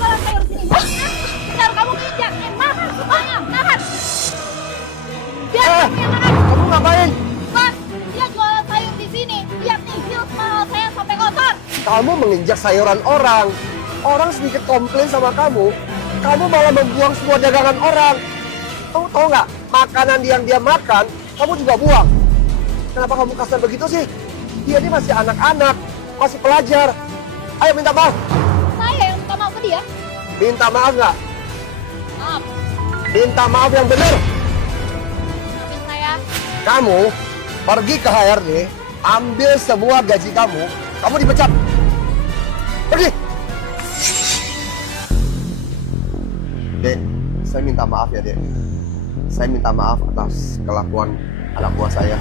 jualan sayur sini. Bentar, kamu nginjak. Makan semuanya, makan. Biar kamu yang makan. Kamu ngapain? Bos, dia jualan sayur di sini. Lihat nih, heels mahal saya sampai kotor. Kamu menginjak sayuran orang. Orang sedikit komplain sama kamu malah membuang semua dagangan orang. Kamu tahu nggak, makanan yang dia makan, kamu juga buang. Kenapa kamu kasar begitu sih? Dia ini masih anak-anak, masih pelajar. Ayo minta maaf. Saya yang minta maaf ke dia. Minta maaf nggak? Maaf, Minta maaf yang benar. maafin saya. Kamu pergi ke HRD, ambil semua gaji kamu dipecat. Pergi. Dek, saya minta maaf ya, Dek. Saya minta maaf atas kelakuan anak buah saya.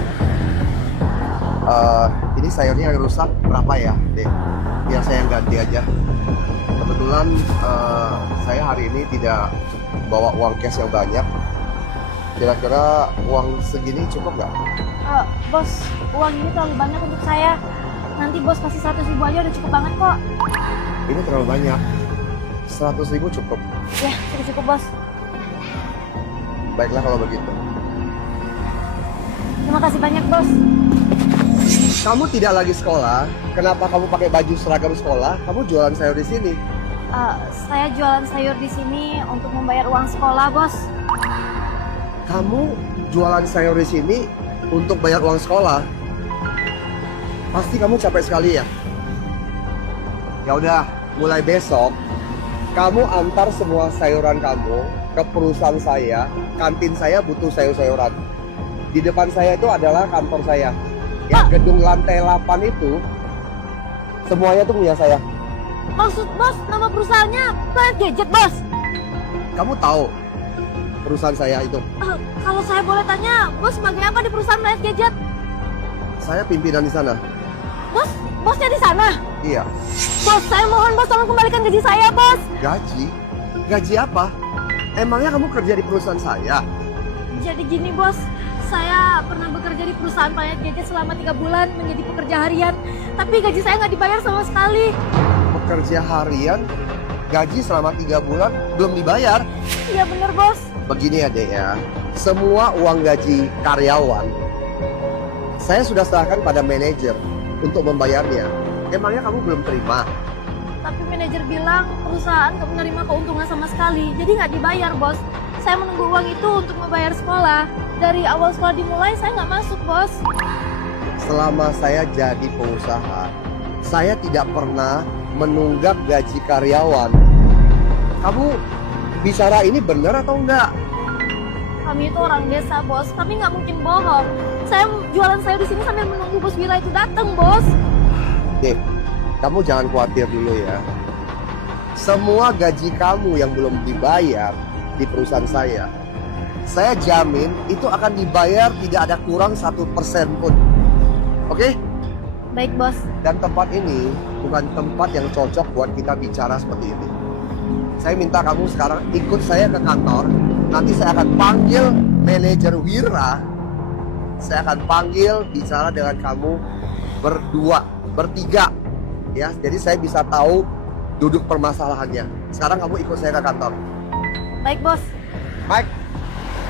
Ini sayurnya yang rusak berapa ya, Dek? Biar saya yang ganti aja. Kebetulan saya hari ini tidak bawa uang cash yang banyak. Kira-kira uang segini cukup nggak? Bos, uang ini terlalu banyak untuk saya. Nanti bos kasih 100.000 aja udah cukup banget kok. Ini terlalu banyak. 100.000 cukup. Ya, sudah cukup bos. Baiklah kalau begitu. Terima kasih banyak bos. Kamu tidak lagi sekolah. Kenapa kamu pakai baju seragam sekolah? Kamu jualan sayur di sini. Saya jualan sayur di sini untuk membayar uang sekolah bos. Kamu jualan sayur di sini untuk bayar uang sekolah. Pasti kamu capek sekali ya. Ya udah, mulai besok kamu antar semua sayuran kamu ke perusahaan saya. Kantin saya butuh sayur-sayuran. Di depan saya itu adalah kantor saya. Ya, gedung lantai 8 itu semuanya tuh punya saya. Maksud bos, nama perusahaannya Planet Gadget bos. Kamu tahu perusahaan saya itu? Kalau saya boleh tanya, bos sebagai apa di perusahaan Planet Gadget? Saya pimpinan di sana. Bosnya di sana? Iya. Bos, saya mohon bos tolong kembalikan gaji saya bos. Gaji? Gaji apa? Emangnya kamu kerja di perusahaan saya? Jadi gini bos, saya pernah bekerja di perusahaan Planet Gadget selama 3 bulan menjadi pekerja harian. Tapi gaji saya nggak dibayar sama sekali. Pekerja harian, gaji selama 3 bulan belum dibayar. Iya bener bos. Begini ya Dek ya, semua uang gaji karyawan saya sudah serahkan pada manajer untuk membayarnya. Emangnya kamu belum terima? Tapi manajer bilang perusahaan nggak menerima keuntungan sama sekali, jadi nggak dibayar bos. Saya menunggu uang itu untuk membayar sekolah. Dari awal sekolah dimulai saya nggak masuk bos. Selama saya jadi pengusaha, saya tidak pernah menunggak gaji karyawan. Kamu bicara ini benar atau enggak? Kami itu orang desa bos, kami nggak mungkin bohong. Saya jualan sayur di sini sambil menunggu bos Wira itu datang bos. Dek, kamu jangan khawatir dulu ya. Semua gaji kamu yang belum dibayar di perusahaan saya jamin itu akan dibayar tidak ada kurang 1% pun. Oke? Baik bos. Dan tempat ini bukan tempat yang cocok buat kita bicara seperti ini. Saya minta kamu sekarang ikut saya ke kantor. Nanti saya akan panggil manajer Wira. Saya akan panggil bicara dengan kamu berdua, bertiga. Ya, jadi saya bisa tahu duduk permasalahannya. Sekarang kamu ikut saya ke kantor. Baik bos. Mike,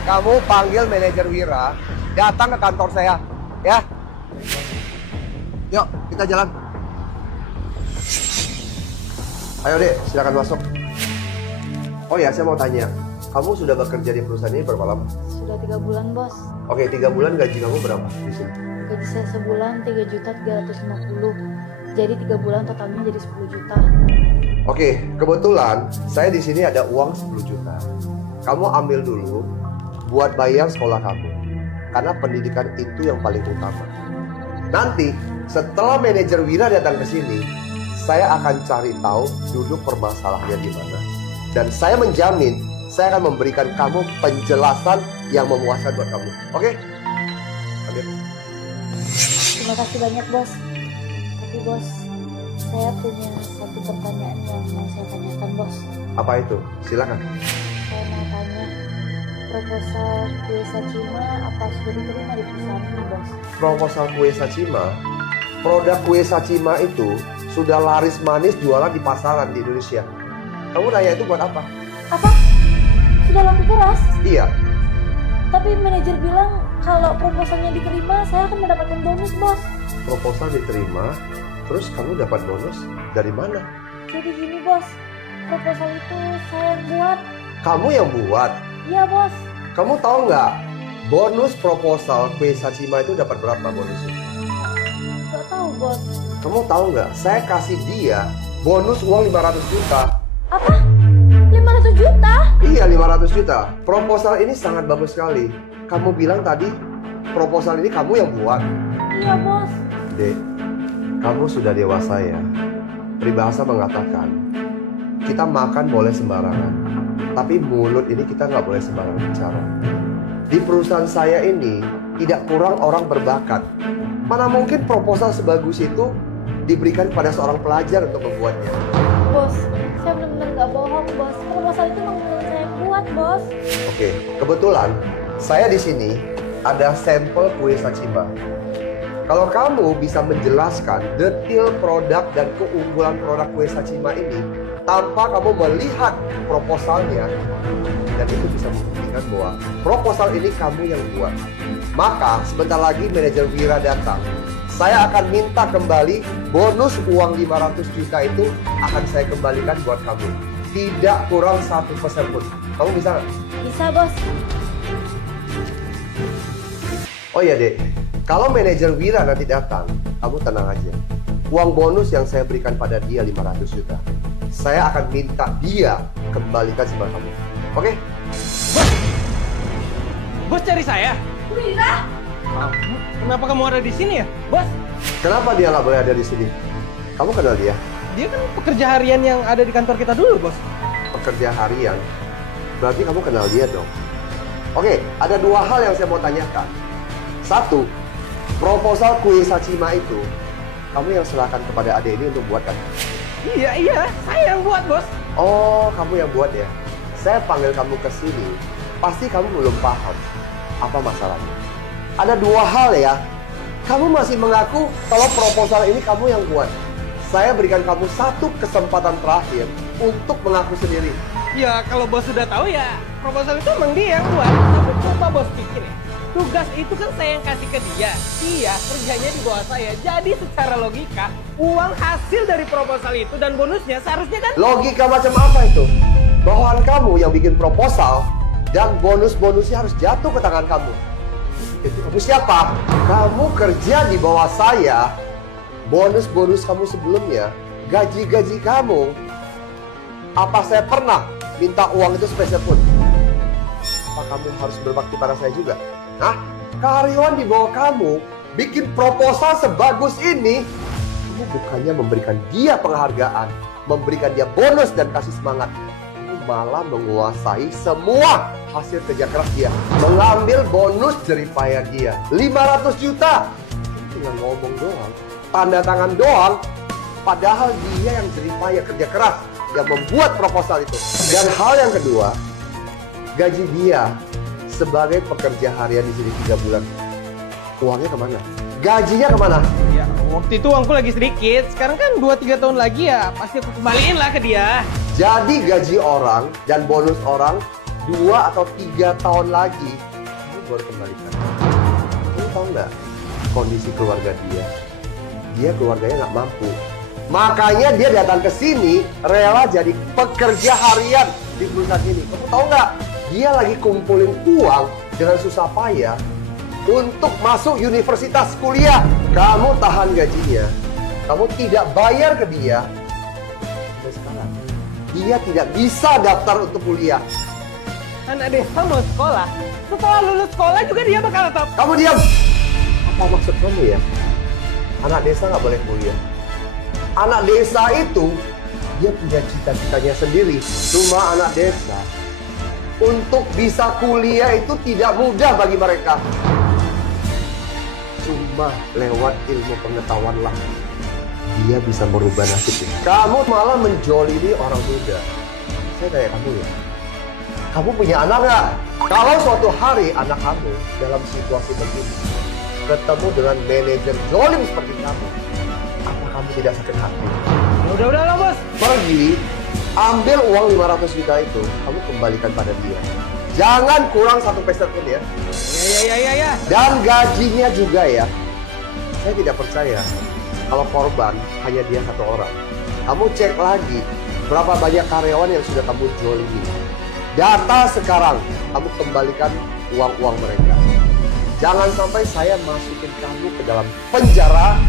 kamu panggil manajer Wira datang ke kantor saya, ya. Yuk, kita jalan. Ayo Dek, silakan masuk. Oh ya, saya mau tanya, kamu sudah bekerja di perusahaan ini berapa lama? Sudah 3 bulan bos. Oke, 3 bulan gaji kamu berapa di sini? Gaji saya sebulan 3.350.000. Jadi 3 bulan totalnya jadi 10 juta. Oke, kebetulan saya di sini ada uang 10 juta. Kamu ambil dulu buat bayar sekolah kamu. Karena pendidikan itu yang paling utama. Nanti setelah manajer Wira datang ke sini, saya akan cari tahu duduk permasalahannya di mana. Dan saya menjamin saya akan memberikan kamu penjelasan yang memuaskan buat kamu. Oke? Ambil. Terima kasih banyak bos. Tapi bos, saya punya satu pertanyaan yang mau saya tanyakan bos. Apa itu? Silakan. Saya mau tanya, proposal kue Sacima apa sudah diterima di perusahaan ini bos? Proposal kue Sacima, produk kue Sacima itu sudah laris manis jualan di pasaran di Indonesia. Kamu nanya itu buat apa? Apa? Sudah laku keras? Iya. Tapi manajer bilang kalau proposalnya diterima, saya akan mendapatkan bonus, bos. Proposal diterima, terus kamu dapat bonus dari mana? Jadi gini, bos. Proposal itu saya yang buat. Kamu yang buat? Iya, bos. Kamu tahu nggak? Bonus proposal kue Sachima itu dapat berapa bonusnya? Nggak tahu, bos. Kamu tahu nggak? Saya kasih dia bonus uang 500 juta. Apa? 500 juta? Iya, 500 juta. Proposal ini sangat bagus sekali. Kamu bilang tadi proposal ini kamu yang buat. Iya, bos. Dek, kamu sudah dewasa ya. Peribahasa mengatakan, kita makan boleh sembarangan, tapi mulut ini kita nggak boleh sembarangan bicara. Di perusahaan saya ini tidak kurang orang berbakat. Mana mungkin proposal sebagus itu diberikan pada seorang pelajar untuk membuatnya. Bos, saya benar-benar nggak bohong, bos. Proposal itu memang benar saya yang buat, bos. Oke, kebetulan saya di sini ada sampel kue Sachima. Kalau kamu bisa menjelaskan detail produk dan keunggulan produk kue Sachima ini tanpa kamu melihat proposalnya, dan itu bisa membuktikan bahwa proposal ini kamu yang buat, maka sebentar lagi manajer Wira datang. Saya akan minta kembali bonus uang 500 juta itu akan saya kembalikan buat kamu. Tidak kurang 1% pun. Kamu bisa nggak? Bisa, bos. Oh iya, Dek. Kalau manajer Wira nanti datang, kamu tenang aja. Uang bonus yang saya berikan pada dia 500 juta, saya akan minta dia kembalikan sama kamu. Oke? Bos! Bos cari saya? Wira? Kenapa kamu ada di sini ya? Bos, Kenapa dia nggak boleh ada di sini? Kamu kenal dia? dia kan pekerja harian yang ada di kantor kita dulu, bos. Pekerja harian? Berarti kamu kenal dia dong? Oke, ada dua hal yang saya mau tanyakan. Satu, proposal kue Sachima itu, kamu yang serahkan kepada adik ini untuk buatkan. Iya, saya yang buat, bos. Oh, kamu yang buat ya? Saya panggil kamu ke sini, pasti kamu belum paham apa masalahnya. Ada dua hal ya. Kamu masih mengaku kalau proposal ini kamu yang buat. Saya berikan kamu satu kesempatan terakhir untuk mengaku sendiri. Ya, kalau bos sudah tahu ya, proposal itu emang dia yang buat. Tapi coba bos pikir ya, tugas itu kan saya yang kasih ke dia. Dia kerjanya di bawah saya. Jadi secara logika, uang hasil dari proposal itu dan bonusnya seharusnya kan... Logika macam apa itu? Bawahan kamu yang bikin proposal dan bonus-bonusnya harus jatuh ke tangan kamu. Itu kamu siapa? Kamu kerja di bawah saya. Bonus-bonus kamu sebelumnya, gaji-gaji kamu. Apa saya pernah minta uang itu spesial pun? Apa kamu harus berbakti pada saya juga? Hah? Karyawan di bawah kamu bikin proposal sebagus ini, kamu bukannya memberikan dia penghargaan, memberikan dia bonus dan kasih semangat, kamu malah menguasai semua hasil kerja keras dia, mengambil bonus jeripaya dia 500 juta. Tinggal ngomong doang, tanda tangan doang, padahal dia yang jeripaya kerja keras yang membuat proposal itu. Dan hal yang kedua, gaji dia sebagai pekerja harian di sini 3 bulan, uangnya kemana? Gajinya kemana? Ya, waktu itu uangku lagi sedikit. Sekarang kan 2-3 tahun lagi ya, pasti aku kembaliin lah ke dia. Jadi gaji orang dan bonus orang 2 atau 3 tahun lagi kamu baru kembalikan. Kamu tahu nggak kondisi keluarga dia? Dia keluarganya nggak mampu. Makanya dia datang ke sini rela jadi pekerja harian di perusahaan ini. Kamu tahu nggak? Dia lagi kumpulin uang dengan susah payah untuk masuk universitas kuliah. Kamu tahan gajinya, kamu tidak bayar ke dia. Sampai sekarang dia tidak bisa daftar untuk kuliah. Anak desa mau sekolah, setelah lulus sekolah juga dia bakal tetap. Kamu diam. Apa maksud kamu ya? Anak desa nggak boleh kuliah. Anak desa itu dia punya cita-citanya sendiri. Cuma anak desa untuk bisa kuliah itu tidak mudah bagi mereka. Cuma lewat ilmu pengetahuan lah dia bisa merubah nasibnya. Kamu malah menjolimi orang muda. Saya tanya kamu ya, kamu punya anak nggak? Kalau suatu hari anak kamu dalam situasi begini ketemu dengan manajer zolim seperti kamu, apa kamu tidak sakit hati? Udah lah bos. Pergi Ambil uang 500 juta itu, kamu kembalikan pada dia. Jangan kurang 1 peser pun ya. Ya. Dan gajinya juga ya. Saya tidak percaya kalau korban hanya dia 1 orang. Kamu cek lagi berapa banyak karyawan yang sudah kamu jolimi. Data sekarang, kamu kembalikan uang-uang mereka. Jangan sampai saya masukin kamu ke dalam penjara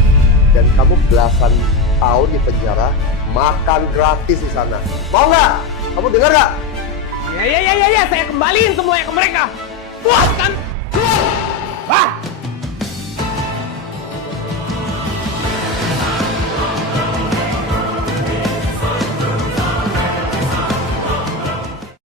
dan kamu belasan tahun di penjara, makan gratis di sana. Mau nggak? Kamu dengar nggak? Ya, saya kembaliin semuanya ke mereka. Puas kan?